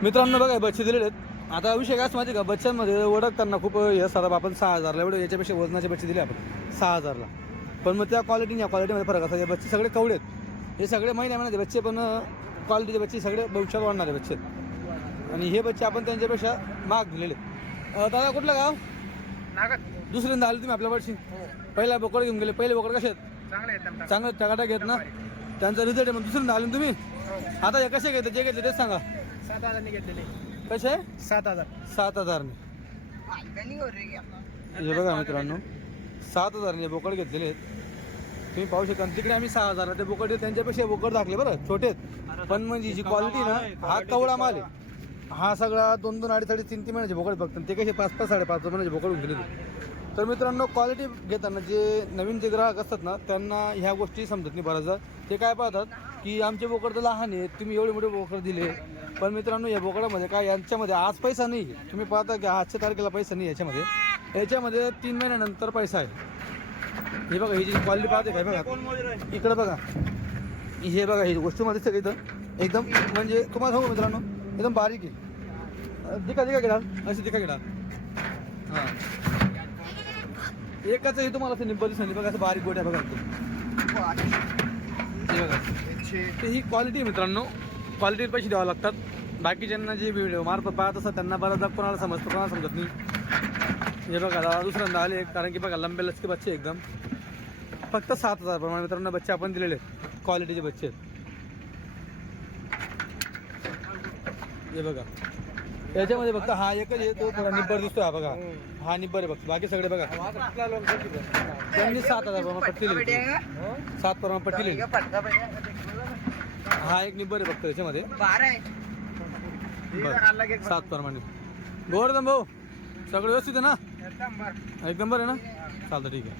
मित्रांनो बघा बच्चे दिलेले आहेत. आता विषय काय माहिती का, बच्चांमध्ये ओळखताना खूप हे असतात. आपण 6,000ला एवढे याच्यापेक्षा वजनाचे बच्चे दिले आपण 6,000ला. पण मग त्या क्वालिटी या क्वालिटीमध्ये फरक असतात. हे बच्चे सगळे कवडे आहेत, हे सगळे महिन्यामध्ये बच्चे, पण क्वालिटीचे बच्चे सगळे भविष्यात वाढणारे बच्चे आहेत. आणि हे बच्चे आपण त्यांच्यापेक्षा महाग दिलेले आहेत. दादा कुठलं गाव? नागत. दुसऱ्यांदा आले तुम्ही आपल्या वर्षी? पहिला बोकड घेऊन गेले. पहिले बोकड कसे आहेत? चांगलं टकाटा घेत ना, त्यांचा रिझल्ट आहे. मग दुसऱ्यांदा आले तुम्ही. आता हे कसे घेतले, जे घेतले तेच सांगा. 7,000 घेतलेले. कसे? 7,000. 7,000ने. हे बघा मित्रांनो, 7,000ने बोकड घेतलेले आहेत. तुम्ही पाहू शकता. तिकडे आम्ही 6,000 ते बोकड, त्यांच्यापेक्षा बोकड दाखले बरं, छोटे आहेत. पण म्हणजे जी क्वालिटी ना, हा कवडा माल आहे. हा सगळा 2-2, 2.5, 3-3 महिन्याचे बोकड बघतात. ते कसे 5-5, 5.5 महिन्याचे बोकड घेऊन गेले. तर मित्रांनो, क्वालिटी घेताना जे नवीन जे ग्राहक असतात ना, त्यांना ह्या गोष्टी समजत नाही बऱ्याचदा. ते काय पाहतात की आमचे बोकड तर लहान आहेत, तुम्ही एवढे मोठे बोकड दिले. पण मित्रांनो, या बोकडामध्ये काय, यांच्यामध्ये आज पैसा नाही. तुम्ही पाहता की आजच्या तारखेला पैसा नाही याच्यामध्ये 3 महिन्यानंतर पैसा आहे. हे बघा, ही जी क्वालिटी पाहते काय बघा, इकडं बघा, हे बघा, ही गोष्टीमध्ये सगळी इथं एकदम म्हणजे तुम्हाला सांगू मित्रांनो, एकदम बारीक आहे. दिका घेणार अशी दिका घेणार. हां, एकाच हे तुम्हाला असं निब्बल दिसणार बघा, असं बारीक गोट्या बघा हे बघा. तर ही क्वालिटी मित्रांनो, क्वालिटीत पैसे द्यावे लागतात. बाकीच्यांना जे व्हिडिओ मार्फत पाहत असतात त्यांना बऱ्याचदा कोणाला समजतं, कोणाला समजत नाही. हे बघा, दादा दुसऱ्यांदा आले, कारण की बघा लंबे लचके बच्चे एकदम. फक्त 7,000 प्रमाणे मित्रांनो बच्चे आपण दिलेले आहेत, क्वालिटीचे बच्चे आहेत. हे बघा, याच्यामध्ये फक्त हा एकच आहे, तो थोडा निब्बर दिसतोय. हा बघा, हा निब्बर आहे फक्त, बाकी सगळे बघा. त्यांनी 7,000 प्रमाणे पट्टी लिहिली, 7 प्रमाणे पट्टी लिहिली. हा एक निब्बर आहे फक्त याच्यामध्ये, 7 प्रमाणे. गोवर्धन भाऊ, सगळं व्यवस्थित आहे ना? एकदम बरं आहे ना? चालतं, ठीक आहे.